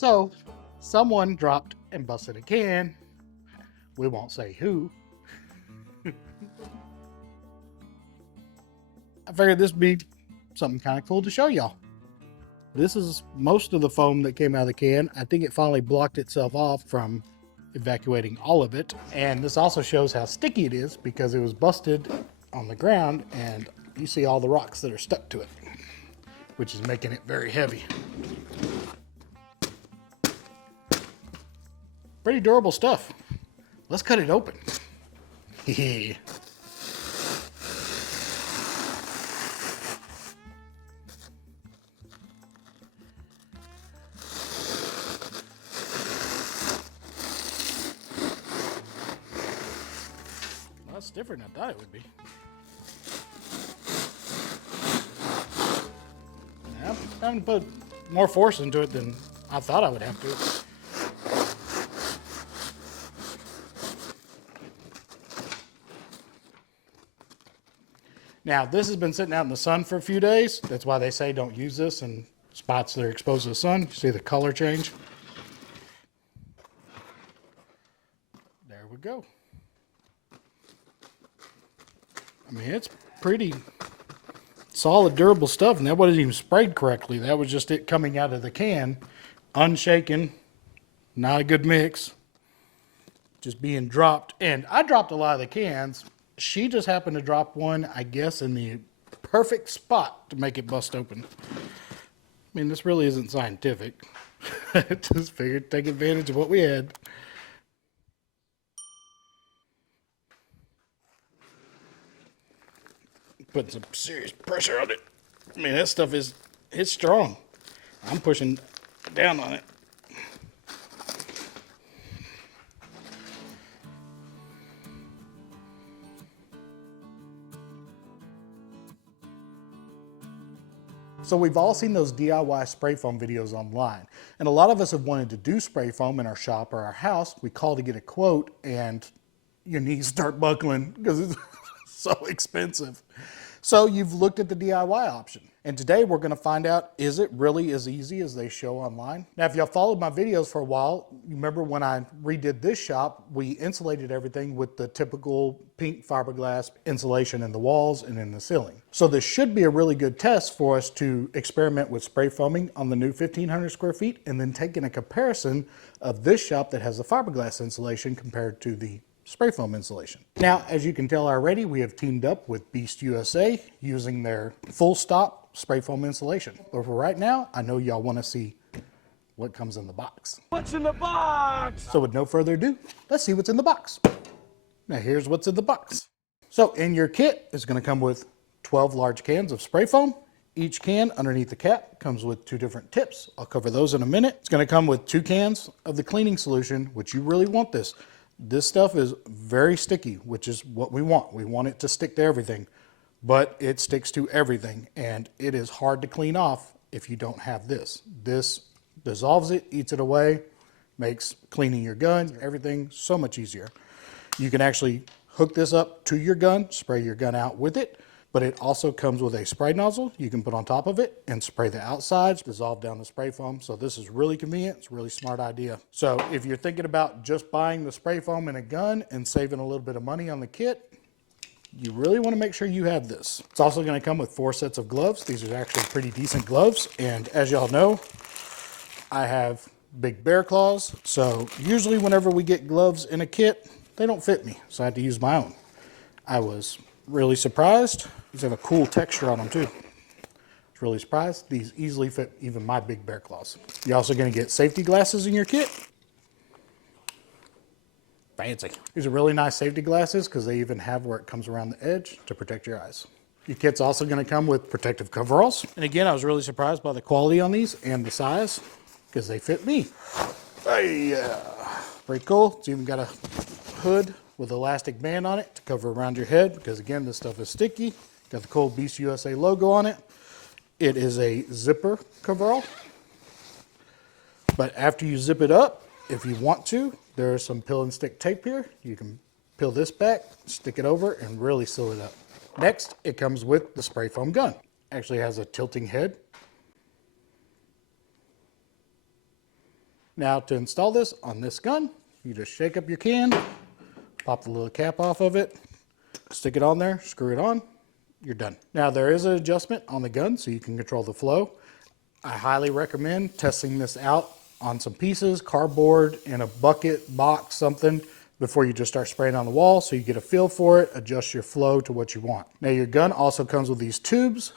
So, someone dropped and busted a can. We won't say who. I figured this would be something kind of cool to show y'all. This is most of the foam that came out of the can. I think it finally blocked itself off from evacuating all of it. And this also shows how sticky it is because it was busted on the ground and you see all the rocks that are stuck to it, which is making it very heavy. Pretty durable stuff. Let's cut it open. That's different than I thought it would be. I'm having to put more force into it than I thought I would have to. Now, this has been sitting out in the sun for a few days. That's why they say don't use this in spots that are exposed to the sun. You see the color change? There we go. I mean, it's pretty solid, durable stuff, and that wasn't even sprayed correctly. That was just it coming out of the can, unshaken, not a good mix, just being dropped. And I dropped a lot of the cans. She just happened to drop one, I guess, in the perfect spot to make it bust open. I mean, this really isn't scientific. Just figured take advantage of what we had. Putting some serious pressure on it. I mean, that stuff it's strong. I'm pushing down on it. So we've all seen those DIY spray foam videos online, and a lot of us have wanted to do spray foam in our shop or our house. We call to get a quote and your knees start buckling because it's so expensive. So you've looked at the DIY option. And today we're going to find out, is it really as easy as they show online? Now, if y'all followed my videos for a while, you remember when I redid this shop, we insulated everything with the typical pink fiberglass insulation in the walls and in the ceiling. So this should be a really good test for us to experiment with spray foaming on the new 1,500 square feet and then taking a comparison of this shop that has the fiberglass insulation compared to the spray foam insulation. Now, as you can tell already, we have teamed up with BEEST USA using their FullStop spray foam insulation. But for right now, I know y'all want to see what comes in the box. What's in the box? So with no further ado, let's see what's in the box. Now here's what's in the box. So in your kit is going to come with 12 large cans of spray foam. Each can underneath the cap comes with 2 different tips. I'll cover those in a minute. It's going to come with 2 cans of the cleaning solution, which you really want this. This stuff is very sticky, which is what we want. We want it to stick to everything, but it sticks to everything, and it is hard to clean off if you don't have this. This dissolves it, eats it away, makes cleaning your gun, everything so much easier. You can actually hook this up to your gun, spray your gun out with it, but it also comes with a spray nozzle you can put on top of it and spray the outsides, dissolve down the spray foam. So this is really convenient. It's a really smart idea. So if you're thinking about just buying the spray foam in a gun and saving a little bit of money on the kit, you really want to make sure you have this. It's also going to come with 4 sets of gloves. These are actually pretty decent gloves. And as y'all know, I have big bear claws. So usually whenever we get gloves in a kit, they don't fit me. So I had to use my own. I was really surprised. These have a cool texture on them too. I was really surprised. These easily fit even my big bear claws. You're also going to get safety glasses in your kit. Fancy. These are really nice safety glasses because they even have where it comes around the edge to protect your eyes. Your kit's also going to come with protective coveralls. And again, I was really surprised by the quality on these and the size because they fit me. Hey, pretty cool. It's even got a hood with elastic band on it to cover around your head because again, this stuff is sticky. Got the cool BEEST USA logo on it. It is a zipper coverall. But after you zip it up, if you want to, there's some peel and stick tape here. You can peel this back, stick it over, and really seal it up. Next, it comes with the spray foam gun. Actually has a tilting head. Now to install this on this gun, you just shake up your can, pop the little cap off of it, stick it on there, screw it on, you're done. Now there is an adjustment on the gun so you can control the flow. I highly recommend testing this out on some pieces, cardboard, in a bucket, box, something, before you just start spraying on the wall so you get a feel for it, adjust your flow to what you want. Now your gun also comes with these tubes.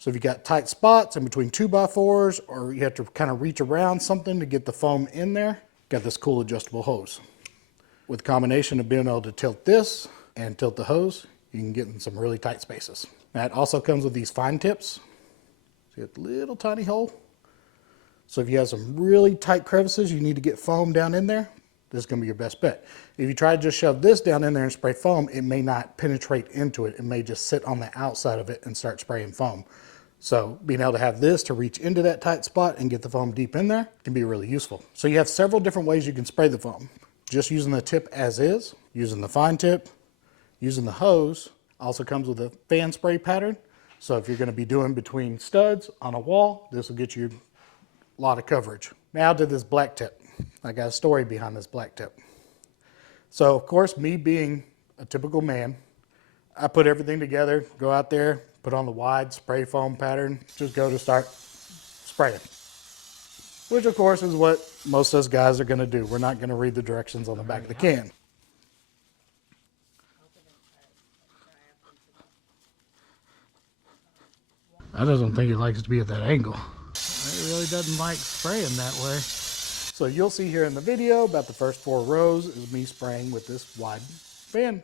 So if you got tight spots in between 2x4s, or you have to kind of reach around something to get the foam in there, got this cool adjustable hose. With the combination of being able to tilt this and tilt the hose, you can get in some really tight spaces. Now it also comes with these fine tips. See a little tiny hole. So if you have some really tight crevices, you need to get foam down in there, this is going to be your best bet. If you try to just shove this down in there and spray foam, it may not penetrate into it. It may just sit on the outside of it and start spraying foam. So being able to have this to reach into that tight spot and get the foam deep in there can be really useful. So you have several different ways you can spray the foam. Just using the tip as is, using the fine tip, using the hose. Also comes with a fan spray pattern. So if you're going to be doing between studs on a wall, this will get you a lot of coverage. Now to this black tip. I got a story behind this black tip. So of course, me being a typical man, I put everything together, go out there, put on the wide spray foam pattern, just go to start spraying. Which of course is what most of us guys are going to do. We're not going to read the directions on the back of the can. I don't think it likes to be at that angle. It really doesn't like spraying that way. So you'll see here in the video about the first 4 rows is me spraying with this wide fan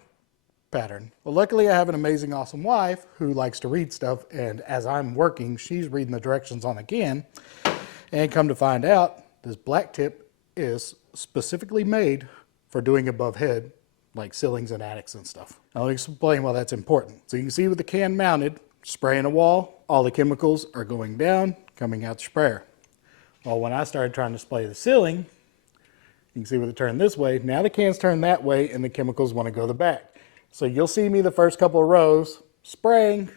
pattern. Well, luckily I have an amazing, awesome wife who likes to read stuff, and as I'm working, she's reading the directions on the can. And come to find out, this black tip is specifically made for doing above head, like ceilings and attics and stuff. I'll explain why that's important. So you can see with the can mounted, spraying a wall, all the chemicals are going down, coming out the sprayer. Well, when I started trying to spray the ceiling, you can see with it turned this way, now the can's turned that way and the chemicals want to go the back. So you'll see me the first couple of rows spraying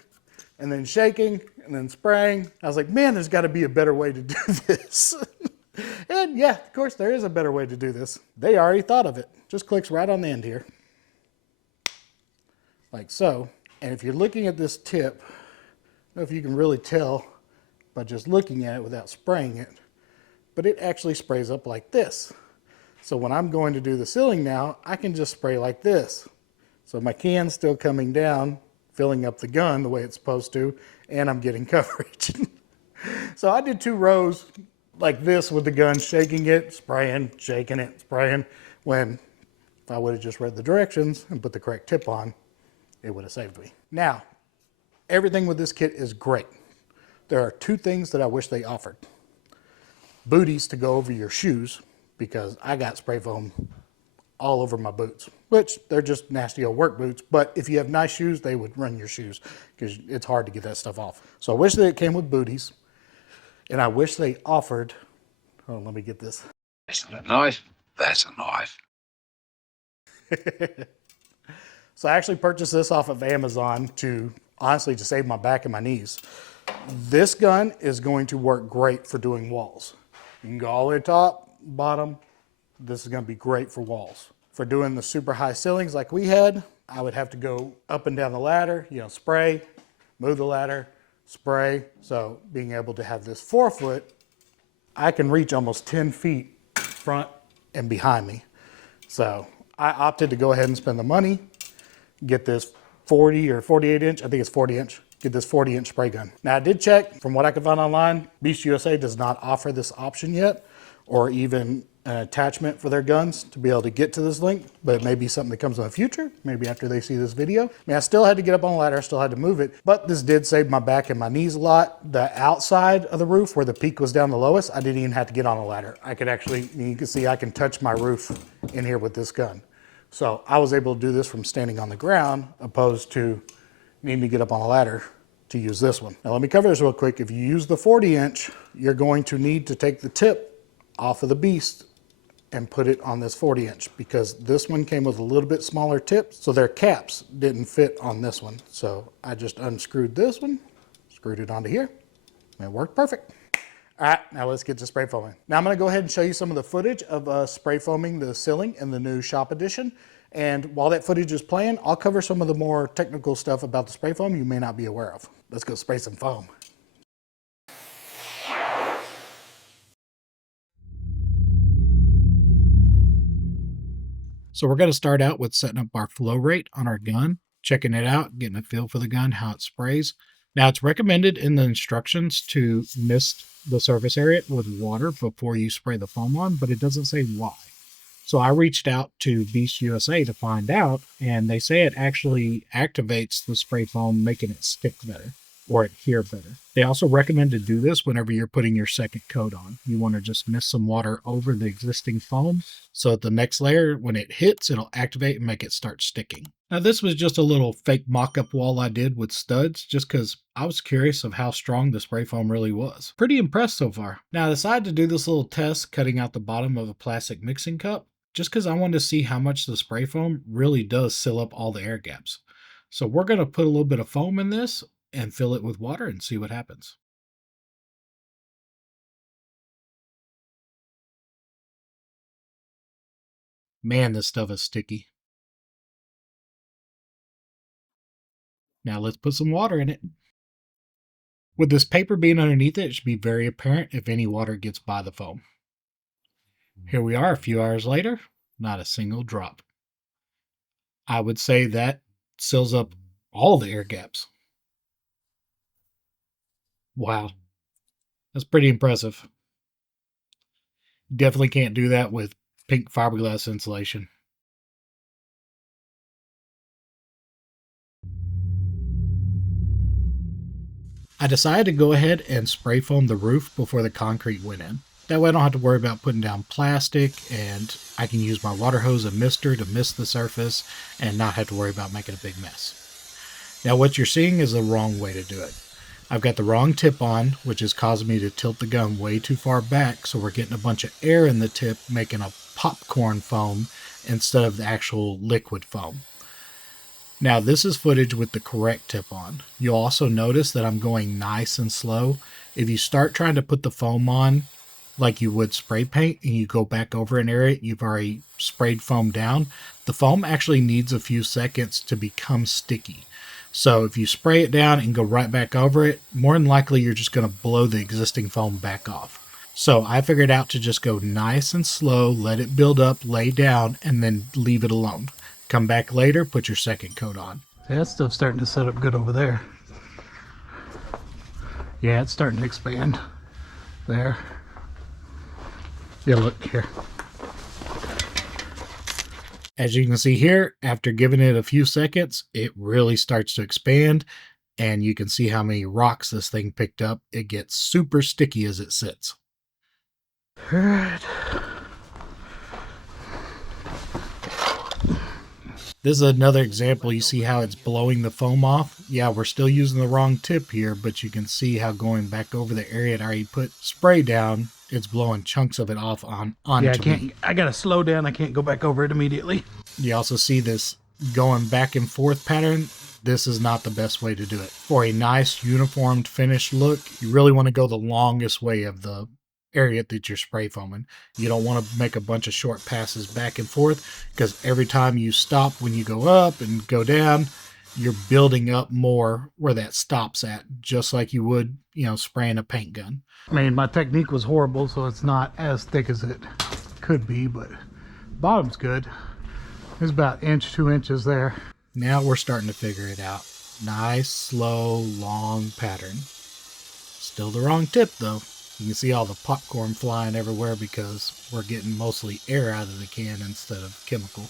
and then shaking and then spraying. I was like, man, there's got to be a better way to do this. And yeah, of course there is a better way to do this. They already thought of it. Just clicks right on the end here. Like so. And if you're looking at this tip, I don't know if you can really tell by just looking at it without spraying it, but it actually sprays up like this. So when I'm going to do the ceiling now, I can just spray like this. So my can's still coming down, filling up the gun the way it's supposed to, and I'm getting coverage. So I did 2 rows like this with the gun, shaking it, spraying, shaking it, spraying, when if I would have just read the directions and put the correct tip on, it would have saved me. Now, everything with this kit is great. There are 2 things that I wish they offered. Booties to go over your shoes, because I got spray foam all over my boots, which they're just nasty old work boots, but if you have nice shoes, they would run your shoes because it's hard to get that stuff off. So I wish that it came with booties, and I wish they offered, oh, let me get this. That's not a knife, that's a knife. So I actually purchased this off of Amazon to, honestly, to save my back and my knees. This gun is going to work great for doing walls. You can go all the way to top, bottom. This is going to be great for walls. For doing the super high ceilings like we had, I would have to go up and down the ladder, spray, move the ladder, spray. So being able to have this 4-foot, I can reach almost 10 feet front and behind me. So I opted to go ahead and spend the money, get this 40 or 48 inch, I think it's 40 inch, get this 40-inch spray gun. Now I did check, from what I could find online, BEEST USA does not offer this option yet, or even an attachment for their guns to be able to get to this length, but it may be something that comes in the future, maybe after they see this video. I mean, I still had to get up on the ladder, I still had to move it, but this did save my back and my knees a lot. The outside of the roof, where the peak was down the lowest, I didn't even have to get on a ladder. I could actually, you can see I can touch my roof in here with this gun. So I was able to do this from standing on the ground, opposed to needing to get up on a ladder to use this one. Now let me cover this real quick. If you use the 40-inch, you're going to need to take the tip off of the BEEST and put it on this 40-inch, because this one came with a little bit smaller tip, so their caps didn't fit on this one. So I just unscrewed this one, screwed it onto here, and it worked perfect. All right, now let's get to spray foaming. Now I'm gonna go ahead and show you some of the footage of spray foaming the ceiling in the new shop edition. And while that footage is playing, I'll cover some of the more technical stuff about the spray foam you may not be aware of. Let's go spray some foam. So we're going to start out with setting up our flow rate on our gun, checking it out, getting a feel for the gun, how it sprays. Now it's recommended in the instructions to mist the surface area with water before you spray the foam on, but it doesn't say why. So I reached out to BEEST USA to find out, and they say it actually activates the spray foam, making it stick better or adhere better. They also recommend to do this whenever you're putting your second coat on. You want to just mist some water over the existing foam so that the next layer, when it hits, it'll activate and make it start sticking. Now this was just a little fake mock-up wall I did with studs just because I was curious of how strong the spray foam really was. Pretty impressed so far. Now I decided to do this little test cutting out the bottom of a plastic mixing cup just because I wanted to see how much the spray foam really does seal up all the air gaps. So we're going to put a little bit of foam in this and fill it with water and see what happens. Man, this stuff is sticky. Now let's put some water in it. With this paper being underneath it, it should be very apparent if any water gets by the foam. Here we are a few hours later, not a single drop. I would say that seals up all the air gaps. Wow, that's pretty impressive. Definitely can't do that with pink fiberglass insulation. I decided to go ahead and spray foam the roof before the concrete went in. That way I don't have to worry about putting down plastic, and I can use my water hose and mister to mist the surface and not have to worry about making a big mess. Now what you're seeing is the wrong way to do it. I've got the wrong tip on, which is causing me to tilt the gun way too far back, so we're getting a bunch of air in the tip, making a popcorn foam instead of the actual liquid foam. Now this is footage with the correct tip on. You'll also notice that I'm going nice and slow. If you start trying to put the foam on like you would spray paint and you go back over an area you've already sprayed foam down, the foam actually needs a few seconds to become sticky. So if you spray it down and go right back over it, more than likely you're just going to blow the existing foam back off. So I figured out to just go nice and slow, let it build up, lay down, and then leave it alone. Come back later, put your second coat on. That stuff's starting to set up good over there. Yeah, it's starting to expand there. Yeah, look here. As you can see here, after giving it a few seconds, it really starts to expand, and you can see how many rocks this thing picked up. It gets super sticky as it sits. All right. This is another example. You see how it's blowing the foam off? Yeah, we're still using the wrong tip here, but you can see how going back over the area that I already put spray down, it's blowing chunks of it off onto me. I gotta slow down. I can't go back over it immediately. You also see this going back and forth pattern. This is not the best way to do it. For a nice uniformed finished look, you really want to go the longest way of the area that you're spray foaming. You don't want to make a bunch of short passes back and forth, because every time you stop when you go up and go down, you're building up more where that stops at, just like you would, spraying a paint gun. I mean, my technique was horrible, so it's not as thick as it could be, but bottom's good. There's about 2 inches there. Now we're starting to figure it out. Nice, slow, long pattern. Still the wrong tip though. You can see all the popcorn flying everywhere because we're getting mostly air out of the can instead of chemical.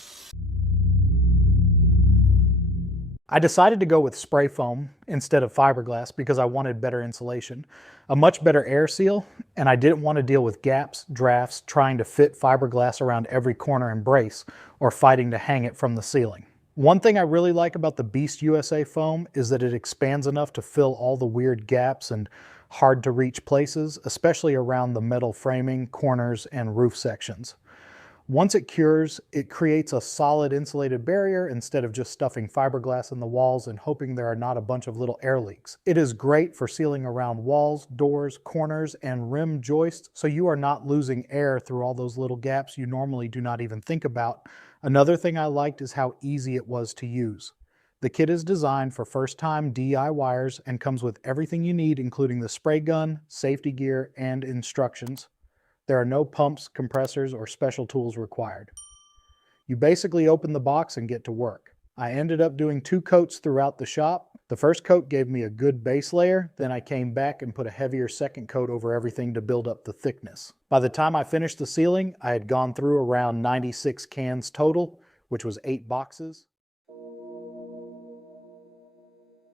I decided to go with spray foam instead of fiberglass because I wanted better insulation, a much better air seal, and I didn't want to deal with gaps, drafts, trying to fit fiberglass around every corner and brace, or fighting to hang it from the ceiling. One thing I really like about the BEEST USA foam is that it expands enough to fill all the weird gaps and hard to reach places, especially around the metal framing, corners, and roof sections. Once it cures, it creates a solid insulated barrier instead of just stuffing fiberglass in the walls and hoping there are not a bunch of little air leaks. It is great for sealing around walls, doors, corners, and rim joists, so you are not losing air through all those little gaps you normally do not even think about. Another thing I liked is how easy it was to use. The kit is designed for first-time DIYers and comes with everything you need, including the spray gun, safety gear, and instructions. There are no pumps, compressors, or special tools required. You basically open the box and get to work. I ended up doing 2 coats throughout the shop. The first coat gave me a good base layer, then I came back and put a heavier second coat over everything to build up the thickness. By the time I finished the ceiling, I had gone through around 96 cans total, which was 8 boxes.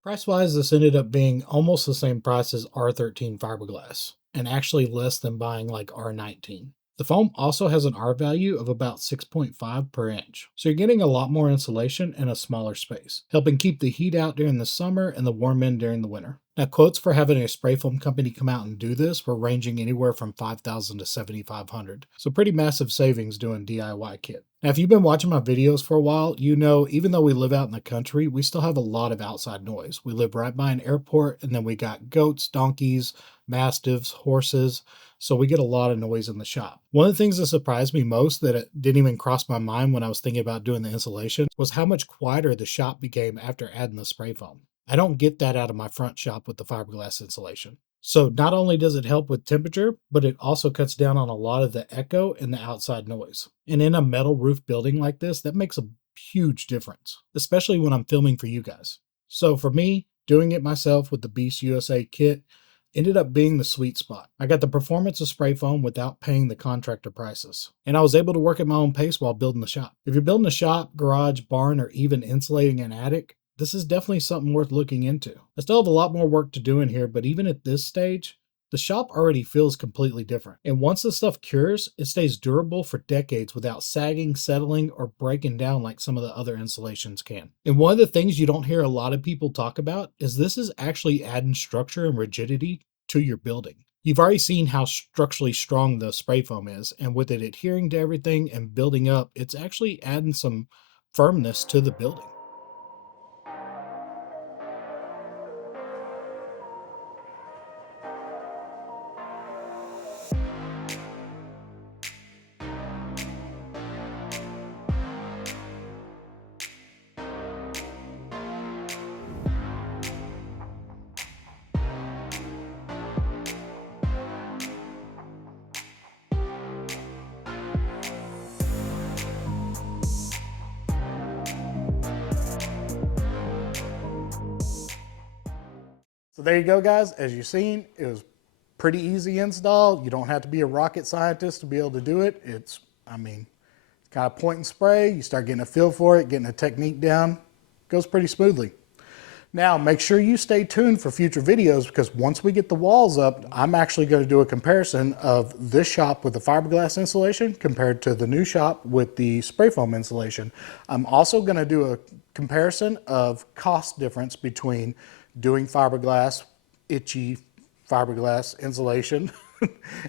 Price-wise, this ended up being almost the same price as R13 fiberglass, and actually less than buying like R19. The foam also has an R value of about 6.5 per inch, so you're getting a lot more insulation in a smaller space, helping keep the heat out during the summer and the warm in during the winter. Now, quotes for having a spray foam company come out and do this were ranging anywhere from $5,000 to $7,500, so pretty massive savings doing DIY kit. Now, if you've been watching my videos for a while, you know even though we live out in the country, we still have a lot of outside noise. We live right by an airport, and then we got goats, donkeys, mastiffs, horses, so we get a lot of noise in the shop. One of the things that surprised me most that it didn't even cross my mind when I was thinking about doing the insulation was how much quieter the shop became after adding the spray foam. I don't get that out of my front shop with the fiberglass insulation. So not only does it help with temperature, but it also cuts down on a lot of the echo and the outside noise. And in a metal roof building like this, that makes a huge difference, especially when I'm filming for you guys. So for me, doing it myself with the BEEST USA kit ended up being the sweet spot. I got the performance of spray foam without paying the contractor prices, and I was able to work at my own pace while building the shop. If you're building a shop, garage, barn, or even insulating an attic, this is definitely something worth looking into. I still have a lot more work to do in here, but even at this stage, the shop already feels completely different. And once the stuff cures, it stays durable for decades without sagging, settling, or breaking down like some of the other insulations can. And one of the things you don't hear a lot of people talk about is this is actually adding structure and rigidity to your building. You've already seen how structurally strong the spray foam is, and with it adhering to everything and building up, it's actually adding some firmness to the building. So there you go, guys. As you've seen, it was pretty easy install. You don't have to be a rocket scientist to be able to do it. It's kind of point and spray. You start getting a feel for it, getting a technique down. Goes pretty smoothly. Now, make sure you stay tuned for future videos, because once we get the walls up, I'm actually going to do a comparison of this shop with the fiberglass insulation compared to the new shop with the spray foam insulation. I'm also going to do a comparison of cost difference between doing fiberglass, itchy fiberglass insulation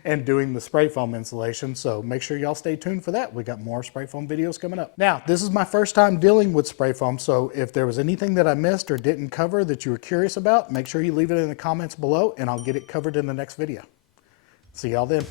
and doing the spray foam insulation. So make sure y'all stay tuned for that. We got more spray foam videos coming up. Now, this is my first time dealing with spray foam, so if there was anything that I missed or didn't cover that you were curious about, make sure you leave it in the comments below and I'll get it covered in the next video. See y'all then.